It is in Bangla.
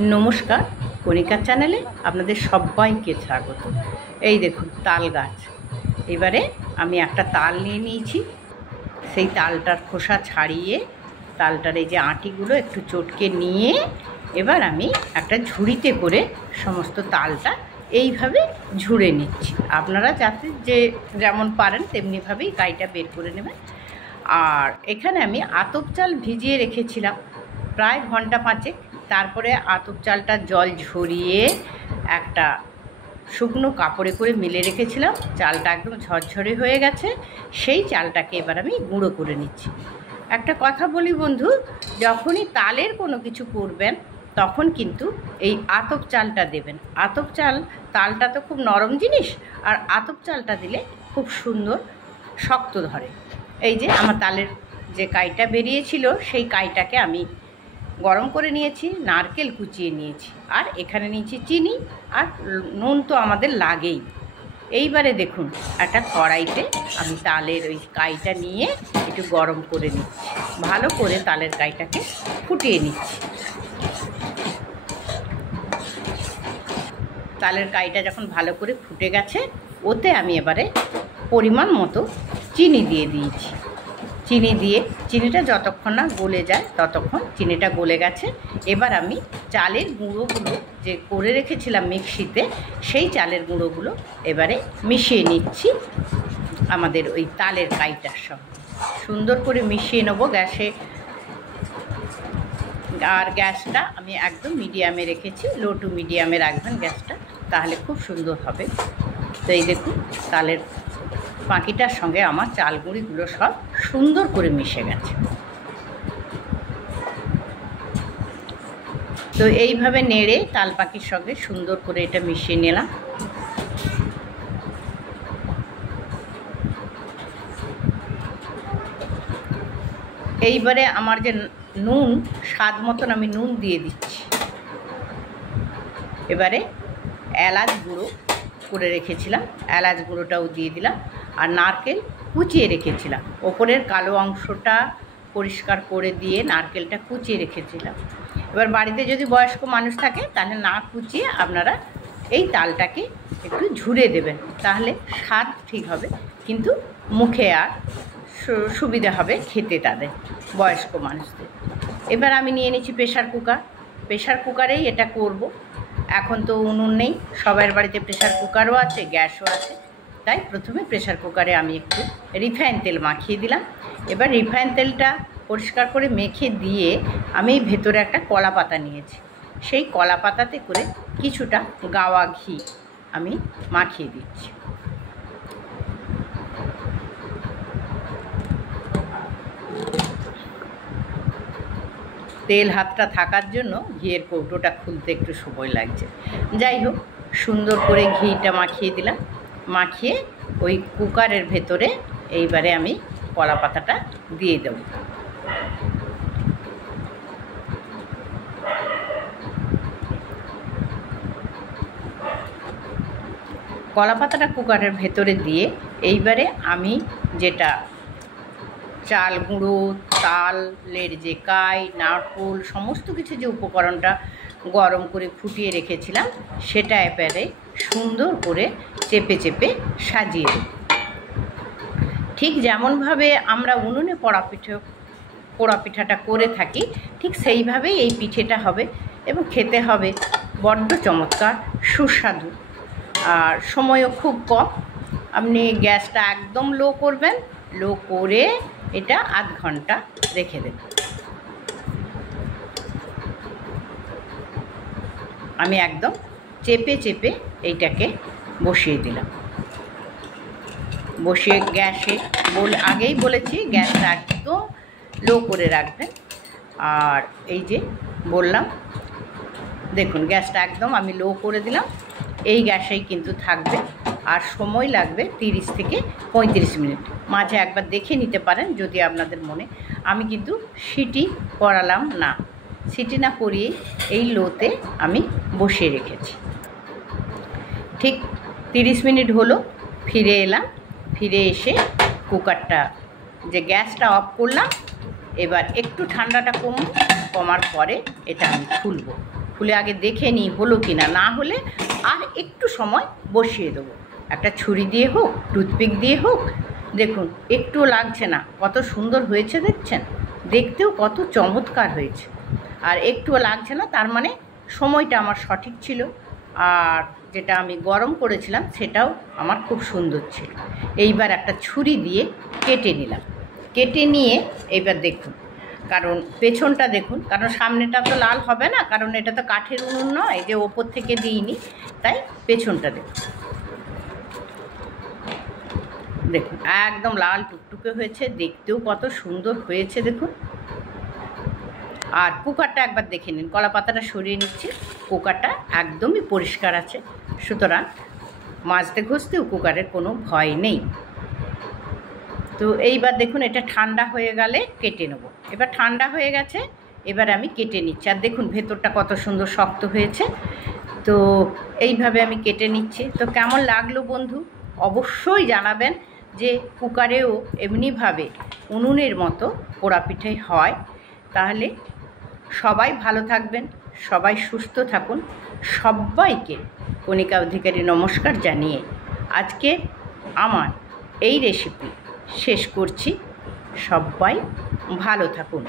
नमस्कार कणिका चैनेले आपनादेर सबाइके स्वागत। এই দেখুন তাল গাছ। এবারে আমি একটা তাল নিয়ে নিয়েছি, সেই তালটার খোসা ছাড়িয়ে তালটার এই যে আঁটিগুলো একটু চটকে নিয়ে এবার আমি একটা ঝুড়িতে করে সমস্ত তালটা এইভাবে ঝুড়ে নিচ্ছি। আপনারা যাতে যে যেমন পারেন তেমনিভাবেই গাইটা বের করে নেবেন। আর এখানে আমি আতপ চাল ভিজিয়ে রেখেছিলাম প্রায় ঘন্টা পাঁচেক। তারপরে আতপ চালটা জল ঝরিয়ে একটা শুকনো কাপড়ে করে মেলে রেখেছিলাম। চালটা একদম ঝরঝরে হয়ে গেছে। সেই চালটাকে এবার আমি গুঁড়ো করে নিচ্ছি। একটা কথা বলি বন্ধু, যখনই তালের কোনো কিছু করবেন তখন কিন্তু এই আতপ চালটা দেবেন। আতপ চাল, তালটা তো খুব নরম জিনিস, আর আতপ চালটা দিলে খুব সুন্দর শক্ত ধরে। এই যে আমার তালের যে কাইটা বেরিয়েছিল সেই কাইটাকে আমি গরম করে নিয়েছি, নারকেল কুচিয়ে নিয়েছি, আর এখানে নিয়েছি চিনি, আর নুন তো আমাদের লাগেই। এইবারে দেখুন একটা কড়াইতে আমি তালের ওই কাইটা নিয়ে একটু গরম করে নিচ্ছি, ভালো করে তালের কাইটাকে ফুটিয়ে নিচ্ছি। তালের কাইটা যখন ভালো করে ফুটে গেছে ওতে আমি এবারে পরিমাণ মতো চিনি দিয়ে দিয়েছি। চিনি দিয়ে চিনিটা যতক্ষণ না গলে যায় ততক্ষণ চিনিটা গলে গেছে। এবার আমি চালের গুঁড়োগুলো যে করে রেখেছিলাম মিক্সিতে, সেই চালের গুঁড়োগুলো এবারে মিশিয়ে নিচ্ছি আমাদের ওই তালের কাইটার সঙ্গে। সুন্দর করে মিশিয়ে নেবো গ্যাসে। আর গ্যাসটা আমি একদম মিডিয়ামে রেখেছি, লো টু মিডিয়ামে রাখবেন গ্যাসটা, তাহলে খুব সুন্দর হবে। তো এই দেখুন তালের পাখিটার সঙ্গে আমার চাল গুঁড়িগুলো সব সুন্দর করে মিশে গেছে। তো এইভাবে নেড়ে তাল পাখির সঙ্গে সুন্দর করে এটা মিশিয়ে নিলাম। এইবারে আমার যে নুন, স্বাদ মতন আমি নুন দিয়ে দিচ্ছি। এবারে এলাচ গুঁড়ো করে রেখেছিলাম, এলাচ গুঁড়োটাও দিয়ে দিলাম। আর নারকেল কুচিয়ে রেখেছিলাম, ওপরের কালো অংশটা পরিষ্কার করে দিয়ে নারকেলটা কুচিয়ে রেখেছিলাম। এবার বাড়িতে যদি বয়স্ক মানুষ থাকে তাহলে না কুচিয়ে আপনারা এই তালটাকে একটু ঝুড়ে দেবেন, তাহলে স্বাদ ঠিক হবে, কিন্তু মুখে আর সুবিধা হবে খেতে তাদের বয়স্ক মানুষদের। এবার আমি নিয়ে নিচ্ছি প্রেশার কুকার। প্রেশার কুকারেই এটা করব। এখন তো উনুন নেই, সবার বাড়িতে প্রেশার কুকারও আছে, গ্যাসও আছে, তাই প্রথমে প্রেশার কুকারে আমি একটু রিফাইন তেল মাখিয়ে দিলাম। এবার রিফাইন তেলটা পরিষ্কার করে মেখে দিয়ে আমি ভেতরে একটা কলা পাতা নিয়েছি, সেই কলা পাতাতে করে কিছুটা গাওয়া ঘি আমি মাখিয়ে দিচ্ছি। তেল হাতটা থাকার জন্য ঘিয়ের কৌটোটা খুলতে একটু সময় লাগছে। যাই হোক, সুন্দর করে ঘিটা মাখিয়ে দিলাম। মাখিয়ে ওই কুকারের ভেতরে এইবারে আমি কলা পাতাটা দিয়ে দেব। কলা পাতাটা কুকারের ভেতরে দিয়ে এইবারে আমি যেটা চাল গুঁড়ো, তালের যে কাই, নারকেল, সমস্ত কিছু যে উপকরণটা গরম করে ফুটিয়ে রেখেছিলাম সেটা এবারে সুন্দর করে চেপে চেপে সাজিয়ে দেব। ঠিক যেমনভাবে আমরা উনুনে পোড়া পিঠাটা করে থাকি ঠিক সেইভাবেই এই পিঠেটা হবে, এবং খেতে হবে বড্ড চমৎকার সুস্বাদু। আর সময়ও খুব কম। আপনি গ্যাসটা একদম লো করবেন, লো করে এটা আধ ঘন্টা রেখে দেবেন। আমি একদম চেপে চেপে এইটাকে বসিয়ে দিলাম। বসিয়ে গ্যাসে আগেই বলেছি গ্যাসটা একদম লো করে রাখবেন। আর এই যে বললাম, দেখুন গ্যাসটা একদম আমি লো করে দিলাম। এই গ্যাসেই কিন্তু থাকবে, আর সময় লাগবে 30 থেকে 35 মিনিট। মাঝে একবার দেখে নিতে পারেন যদি আপনাদের মনে। আমি কিন্তু সিটি করালাম না, সিটি না করিয়ে এই লোতে আমি বসিয়ে রেখেছি। ঠিক 30 মিনিট হলো, ফিরে এলাম। ফিরে এসে কুকারটা যে গ্যাসটা অফ করলাম। এবার একটু ঠান্ডাটা কমার পরে এটা আমি খুলব। খুলে আগে দেখে নিই হলো কি না, না হলে আর একটু সময় বসিয়ে দেবো। একটা ছুরি দিয়ে হোক, টুথপিক দিয়ে হোক। দেখুন একটুও লাগছে না, কত সুন্দর হয়েছে দেখছেন, দেখতেও কত চমৎকার হয়েছে। আর একটুও লাগছে না, তার মানে সময়টা আমার সঠিক ছিল, আর যেটা আমি গরম করেছিলাম সেটাও আমার খুব সুন্দর ছিল। এইবার একটা ছুরি দিয়ে কেটে নিলাম, কেটে নিয়ে এইবার দেখুন, কারণ পেছনটা দেখুন, কারণ সামনেটা তো লাল হবে না, কারণ এটা তো কাঠের উনুন নয় যে ওপর থেকে দিইনি, তাই পেছনটা দেখুন, দেখুন একদম লাল টুকটুকে হয়েছে, দেখতেও কত সুন্দর হয়েছে দেখুন। আর কুকারটা একবার দেখে নিন, কলা পাতাটা সরিয়ে নিচ্ছি, কুকারটা একদমই পরিষ্কার আছে, সুতরাং মাজতে ঘষতেও কুকারের কোনো ভয় নেই। তো এইবার দেখুন এটা ঠান্ডা হয়ে গেলে কেটে নেব। এবার ঠান্ডা হয়ে গেছে, এবার আমি কেটে নিচ্ছি। আর দেখুন ভেতরটা কত সুন্দর শক্ত হয়েছে। তো এইভাবে আমি কেটে নিচ্ছি। তো কেমন লাগলো বন্ধু অবশ্যই জানাবেন, যে কুকারেও এমনিভাবে উনুনের মতো পোড়া পিঠে হয়। তাহলে সবাই ভালো থাকবেন, সবাই সুস্থ থাকুন। সবাইকে কণিকা অধিকারী নমস্কার জানিয়ে আজকে আমার এই রেসিপি শেষ করছি। সবাই ভালো থাকুন।